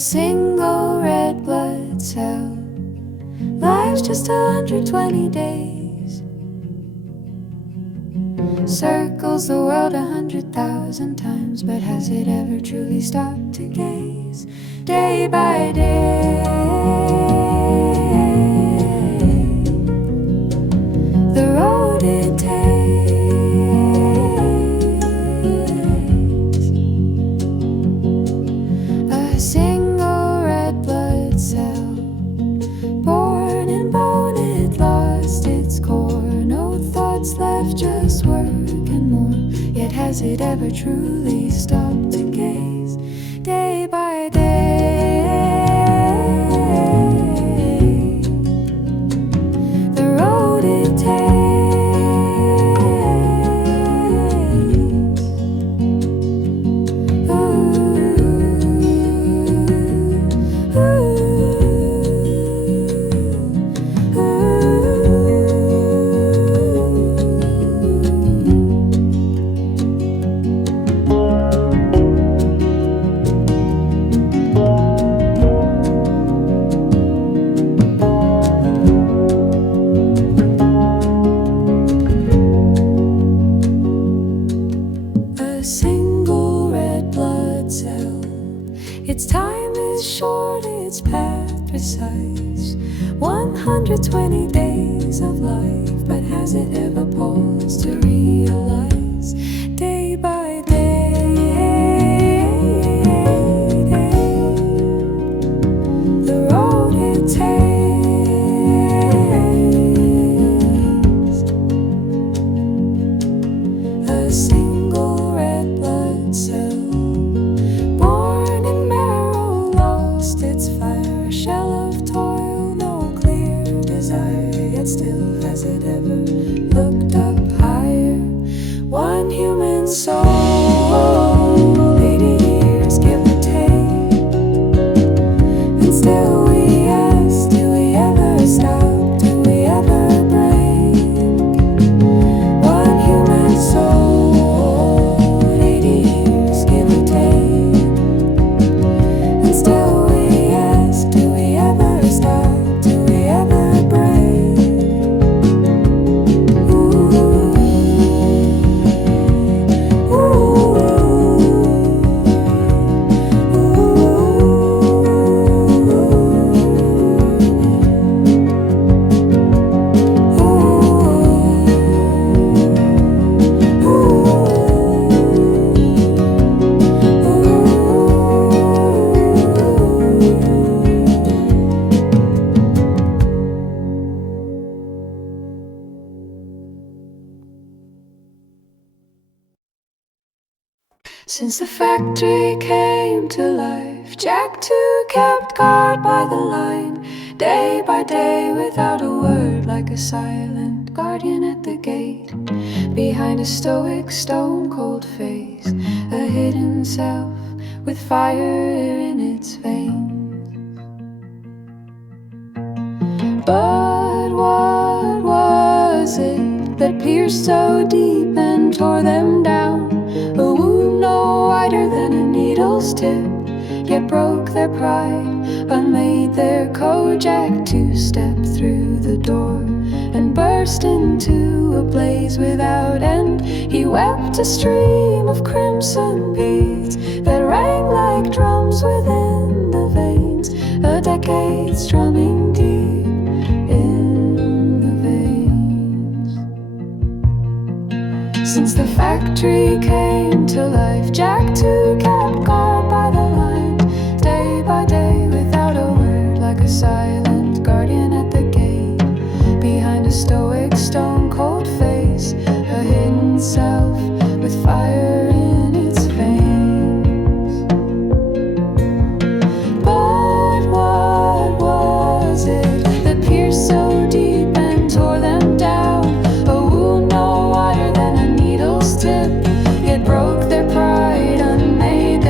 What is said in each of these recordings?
single red blood cell lives just 120 days, circles the world 100,000 times, but has it ever truly stopped to gaze day by day? The road it takes, a single red blood cell, born in bone, it lost its core. No thoughts left, just work and more. Yet has it ever truly stopped to gaze day by day? The road it takes, a single red blood cell. Its time is short, its path precise. 120 days of life, but has it ever paused to realize day by day? The road it takes, a single red blood cell, born in marrow, lost its fire, a shell of toil, no clear desire, yet still has it ever looked up higher? One human soul, 80 years give or take, and still we ask, do we ever stop, do we ever break? One human soul, 80 years give or take, and still we ask, do we ever stop, do we ever break? Ooh, since the factory came to life, JAK2 kept guard by the line, day by day without a word, like a silent guardian at the gate. Behind a stoic, stone-cold face, a hidden self with fire in its veins. But what was it that pierced so deep and tore them down? A wound no wider than a needle's tip, yet broke their pride, unmade their code. JAK2 stepped through the door and burst into a blaze without end. He wept a stream of crimson beads that rang like drums within the veins, a decade strumming deep in the veins. Since the factory came to life, JAK2 kept guard by the line, day by day without a word, like a silent guardian at the gate. Behind a stoic, stone-cold face, a hidden self with fire in its veins. But what was it that pierced so deep and tore them down? A wound no wider than a needle's tip, yet broke their pride, unmade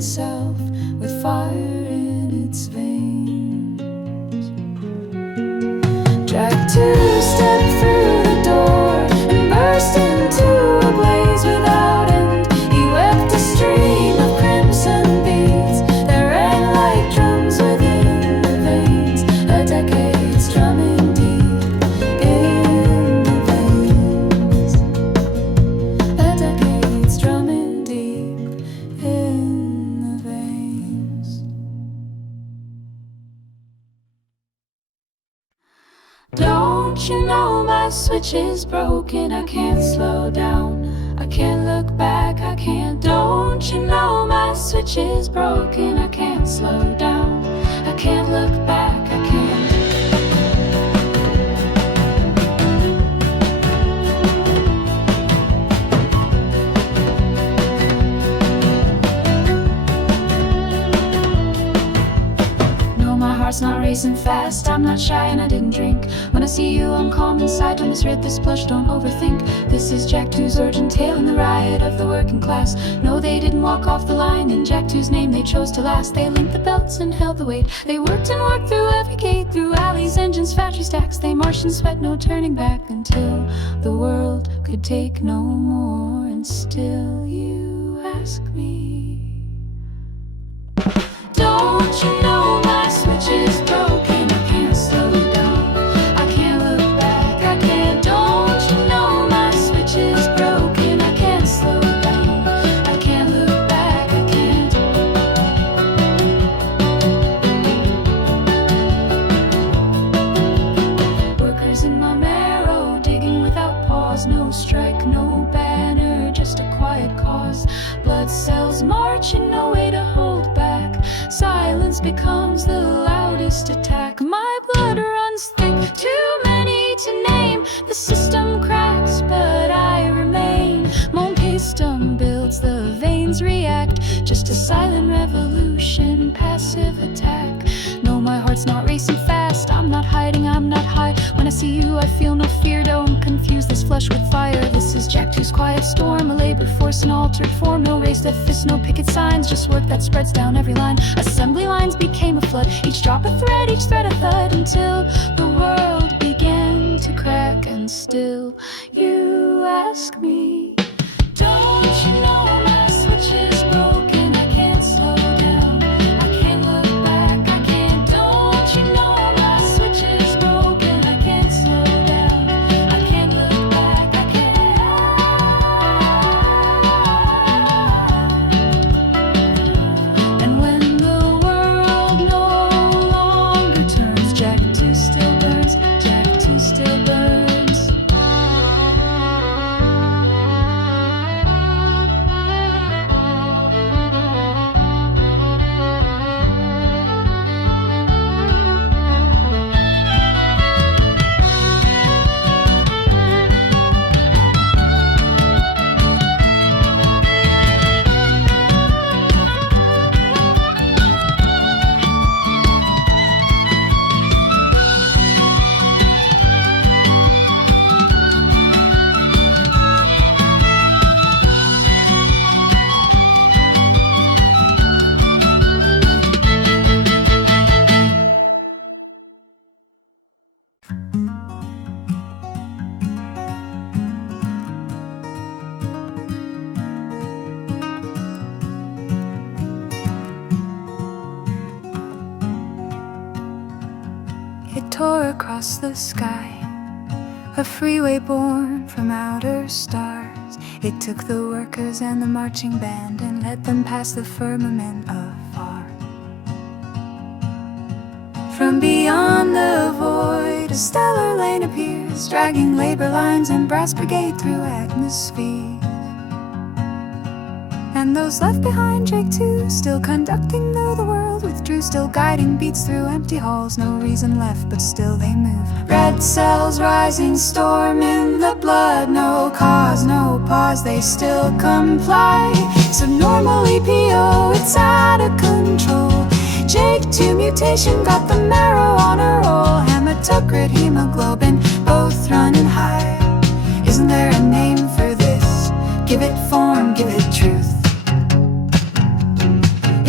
self with fire in its veins. JAK2 stepped through the door and burst into a blaze without end. He wept a stream of crimson beads that rang like drums within the veins. A decade's drumming deep in the veins. A decade's drumming deep in the veins. Don't you know my switch is broken? I can't slow down, I can't look back, I can't. Don't you know my switch is broken? I can't slow down, I can't look back, I can't. No, my heart's not racing fast, I'm not shy and I didn't drink. When I see you, I'm calm inside. Don't misread this blush, don't overthink. This is JAK2's urgent tale in the riot of the working class. No, they didn't walk off the line. In JAK2's name, they chose to last. They linked the belts and held the weight. They worked and worked through every gate, through alleys, engines, factory stacks. They marched and sweat, no turning back, until the world could take no more. And still you ask me, don't you know my switch is broken? I can't slow down, I can't look back, I can't. Don't you know my switch is broken? I can't slow down, I can't look back, I can't. Workers in my marrow, digging without pause. No strike, no banner, just a quiet cause. Blood cells marching, no way to hold back. Silence becomes the loudest attack. My blood runs thick, too many to name. The system cracks, but I remain. Mon piston builds, the veins react. Just a silent revolution, passive attack. No, my heart's not racing fast, I'm not hiding, I'm not high. When I see you, I feel no fear. Don't confuse this flesh with fire. This is JAK2's quiet storm, a labored force in altered form. No raised fist, no picket signs, just work that spreads down every line. Assembly lines became a flood, each drop a thread, each thread a thud, until the world began to crack. And still you ask me, don't you know my switch is broken? I can't slow down, I can't look back, I can't. Don't you know my switch is broken? I can't slow down, I can't look back, I can't. And when the world no longer turns, JAK2 still burns, JAK2 still burns. It tore across the sky, a freeway born from outer stars. It took the workers and the marching band and led them past the firmament afar. From beyond the void, a stellar lane appears, dragging labor lines and brass brigade through atmosphere. And those left behind, JAK2, still conducting though the world withdrew, still guiding beats through empty halls. No reason left, but still they move. Red cells rising, storm in the blood. No cause, no pause, they still comply. Subnormal EPO, it's out of control. JAK2 mutation got the marrow on a roll. Hematocrit, hemoglobin, both running high. Isn't there a name for this? Give it form, give it truth.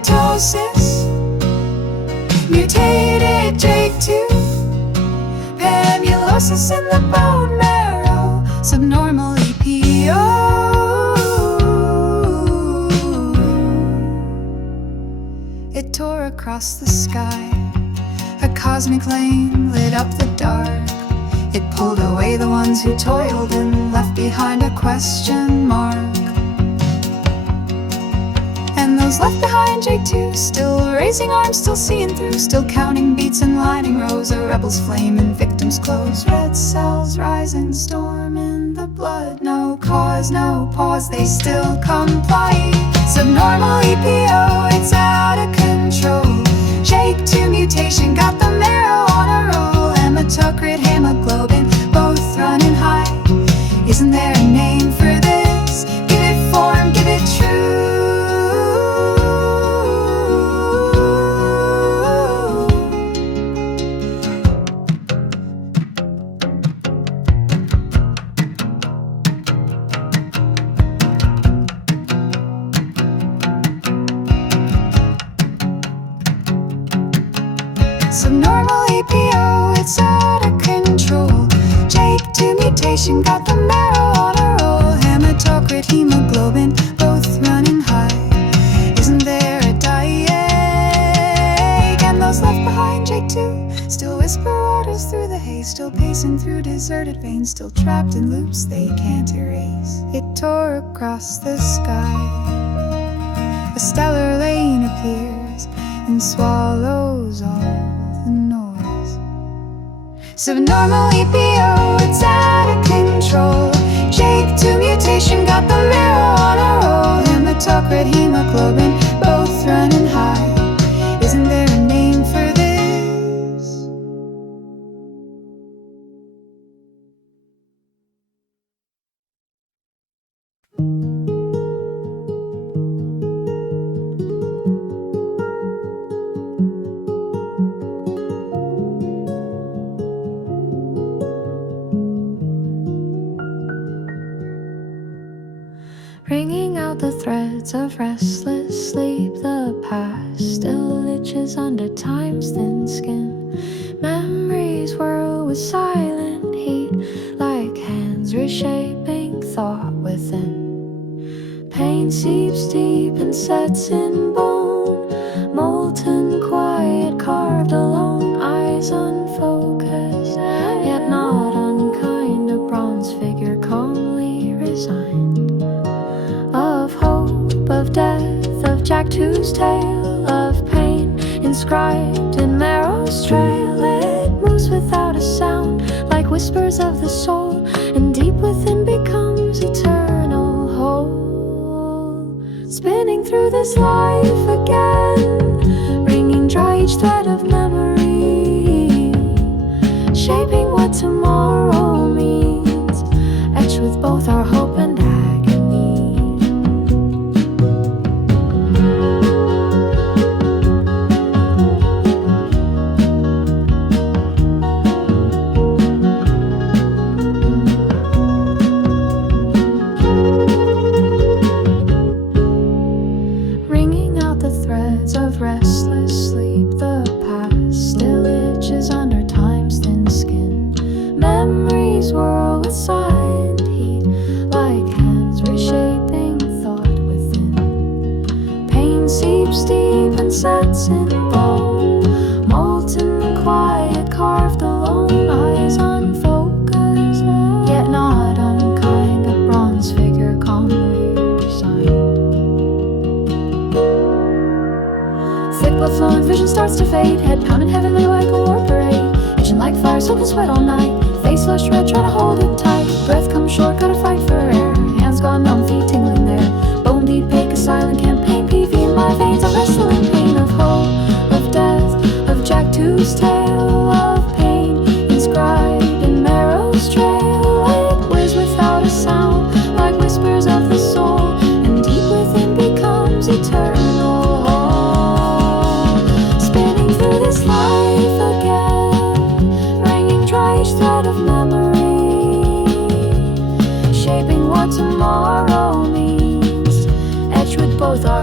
mitosis, mutated JAK2, amylosis in the bone marrow, subnormal EPO. It tore across the sky, a cosmic lane lit up the dark. It pulled away the ones who toiled and left behind a question mark. And those left behind, JAK2, still raising arms, still seeing through, still counting beats and lining rows. A rebel's flame and victims' clothes. Red cells rise and storm in the blood. No cause, no pause, they still comply. Subnormal EPO, it's out of control. JAK2 mutation got the marrow on a roll. Hematocrit, hemoglobin, both running high. Isn't there a name for this? Give it form, give it truth. Subnormal EPO, it's out of control. JAK2 mutation got the marrow on a roll. Hematocrit, hemoglobin, both running high. Isn't there a diag? And those left behind, JAK2, still whisper orders through the haze, still pacing through deserted veins, still trapped in loops they can't erase. It tore across the sky, a stellar lane appears and swallows all the noise. Subnormal EPO, it's out of control. JAK2 mutation got the marrow on a roll. Hematocrit, hemoglobin, both running high. Isn't there a name for this? Wringing out the threads of restless sleep, the past still itches under time's thin skin. Memories whirl with silent heat, like hands reshaping thought within. Pain seeps deep and sets in bone, molten quiet, carved alone, eyes unfocused, yet not unkind, a bronze figure calmly resigned. Of hope, of death, of JAK2's tale, of pain inscribed in marrow's trail. It moves without a sound, like whispers of the soul, and deep within becomes eternal whole. Spinning through this life again, wringing dry each thread of memory, shaping what tomorrow means, etched with both our hope and agony. Of restless sleep, the past still itches under time's thin skin. Memories whirl with silent heat, like hands reshaping thought within. Pain seeps deep and sets in bone, molten quiet, carved alone, eyes unfocused, yet not unkind, a bronze figure calmly resigned. Blood flowing, vision starts to fade, head pounding heavenly like a war parade, itching like fire, soaking sweat all night, face flushed red, trying to hold it tight, breath comes short, gotta fight for air, hands gone numb, feet tingling there, bone deep ache, a silent campaign, PV in my veins, a wrestling pain of hope, of death, of JAK2's tale, of pain inscribed in marrow's trail. It whirs without a sound, like whispers of the soul, and deep within becomes eternal. Life again, wringing dry each thread of memory, shaping what tomorrow means, etched with both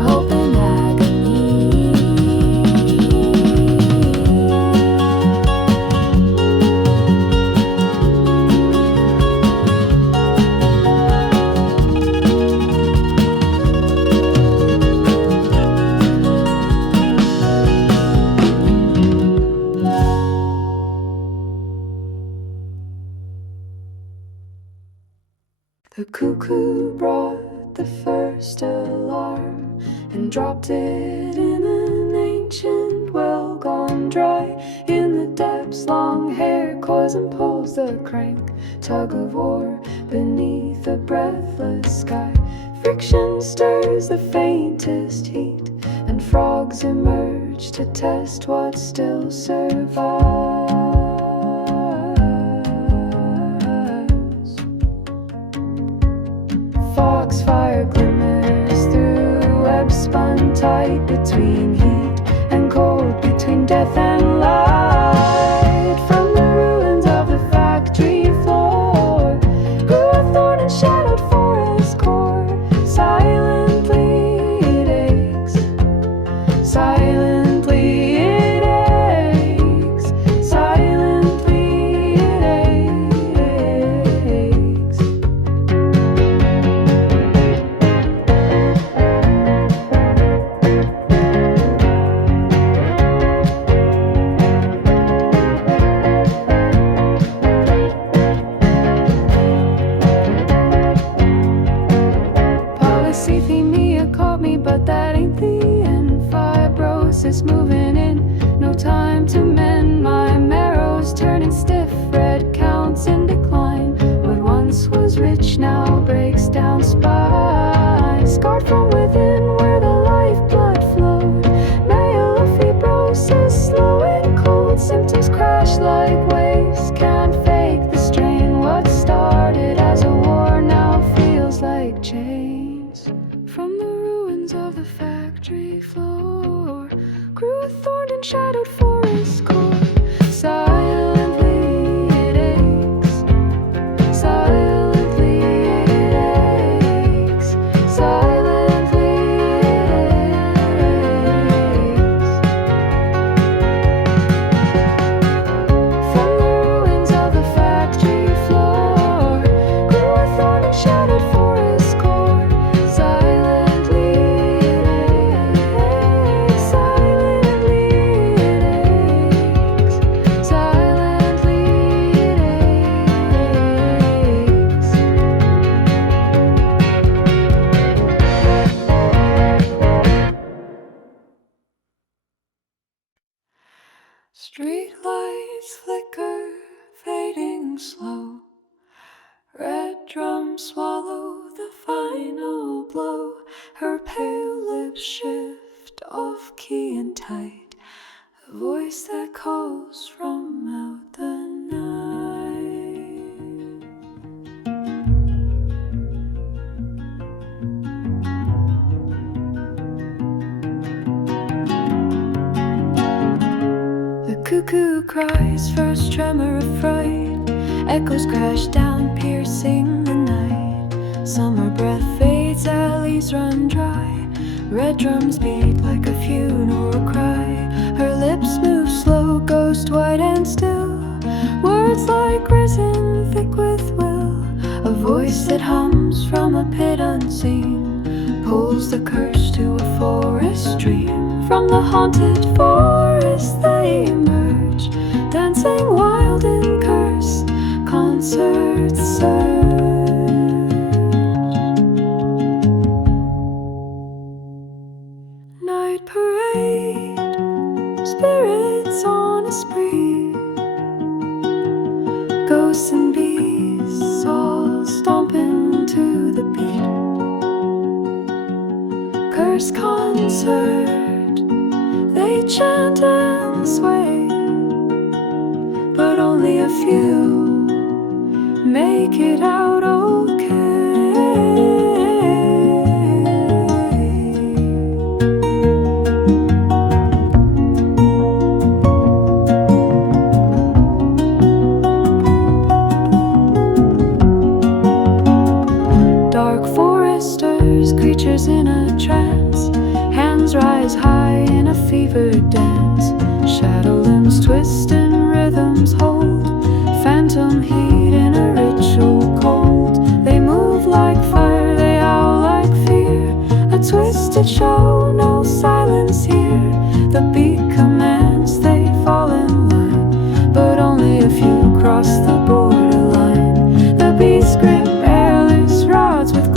cuckoo brought the first alarm and dropped it in an ancient well gone dry. In the depths, long hair coils and pulls the crank, tug of war beneath a breathless sky. Friction stirs the faintest heat, and frogs emerge to test what still survives. Foxfire glimmers through web spun tight between heat and cold, between death and light. From the ruins of the factory floor grew a thorn and shadowed forest core. Silently it aches, silently it aches, silently it aches. Polycythemia caught me, but that ain't the end. Fibrosis moving in, no time to mend. My marrow's turning stiff, red counts in decline. What once was rich now breaks down spine. Scarred from within where the lifeblood flowed. Myelofibrosis, slow and cold. Symptoms crash like waves, can't fake the strain. What started as a war now feels like chains. From the ruins of the factory floor grew a thorn and shadowed forest core. Silently it aches, silently it aches, silently it aches. From the ruins of the factory floor grew a thorn and shadowed forest core. Silently it aches, silently it aches, silently it aches. Street lights flicker, fading slow. Red drums swallow the final blow. Her pale lips shift off key and tight. A voice that calls from out the night. The cuckoo cries, first tremor of fright. Echoes crash down, piercing the night. Summer breath fades, alleys run dry. Red drums beat like a funeral cry. Her lips move slow, ghost white and still. Words like resin, thick with will. A voice that hums from a pit unseen, pulls the curse to a forest stream. From the haunted forest they emerge, dancing wild in curse, concerts surge. Night parade, spirits on a spree. Ghosts and beasts all stomping to the beat. Curse concert, they chant and sway, but only a few make it out okay. Dark foresters, creatures in a trance, hands rise high in a fevered dance. Shadow limbs twist and rhythms hold, phantom heat in a ritual cold. They move like fire, they howl like fear. A twisted show, no silence here. The beat commands, they fall in line, but only a few cross the borderline. The beast grip airless rods with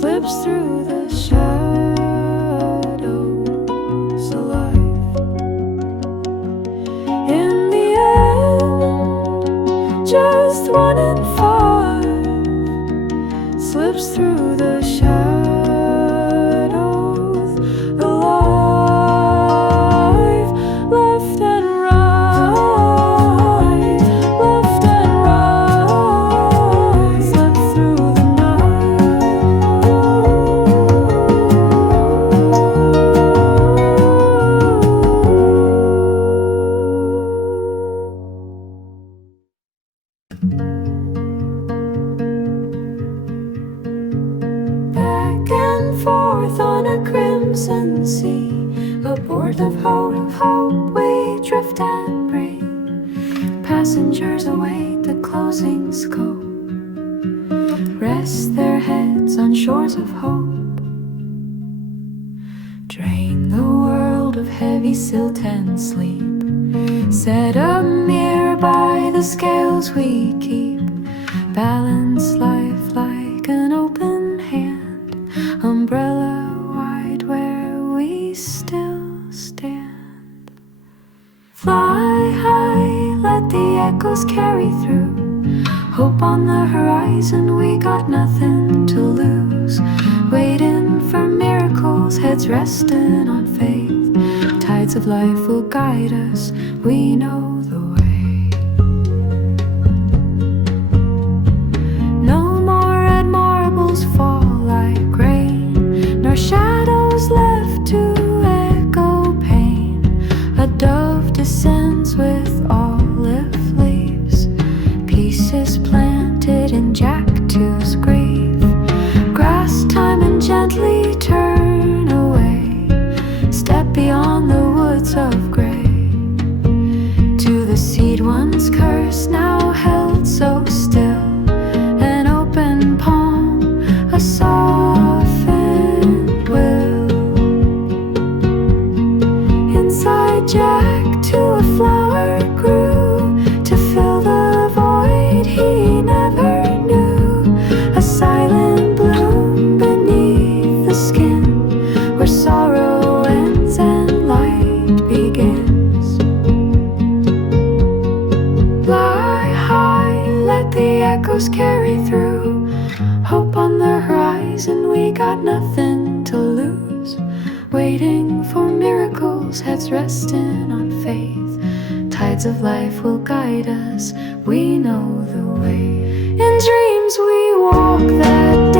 slips through the shadows alive. In the end, just 1 in 5 slips through the shadows alive. Left and right, left and right, slip through the back and forth on a crimson sea, a port of hope we drift and breathe. Passengers await the closing scope, rest their heads on shores of hope. Drain the world of heavy silt and sleep, set a mirror by the scales we keep. Balance life like an open hand, umbrella wide where we still stand. Fly high, let the echoes carry through. Hope on the horizon, we got nothing to lose. Waiting for miracles, heads resting on faith. Tides of life will guide us, we know the way. No more red marbles fall like rain, nor shadows left to echo pain. A dove descends with olive leaves, pieces planted in JAK2's grave. Grass time and gently turn away, step beyond the woods of gray, to the seed once cursed, now held so still. An open palm, a softened will. Inside JAK2 a flower grew, to fill the void he never knew. A silent bloom beneath the skin, where sorrow ends and light begins. Fly high, let the echoes carry through. Hope on the horizon, we got nothing to lose. Waiting for miracles, heads resting on faith. Tides of life will guide us, we know the way. In dreams we walk that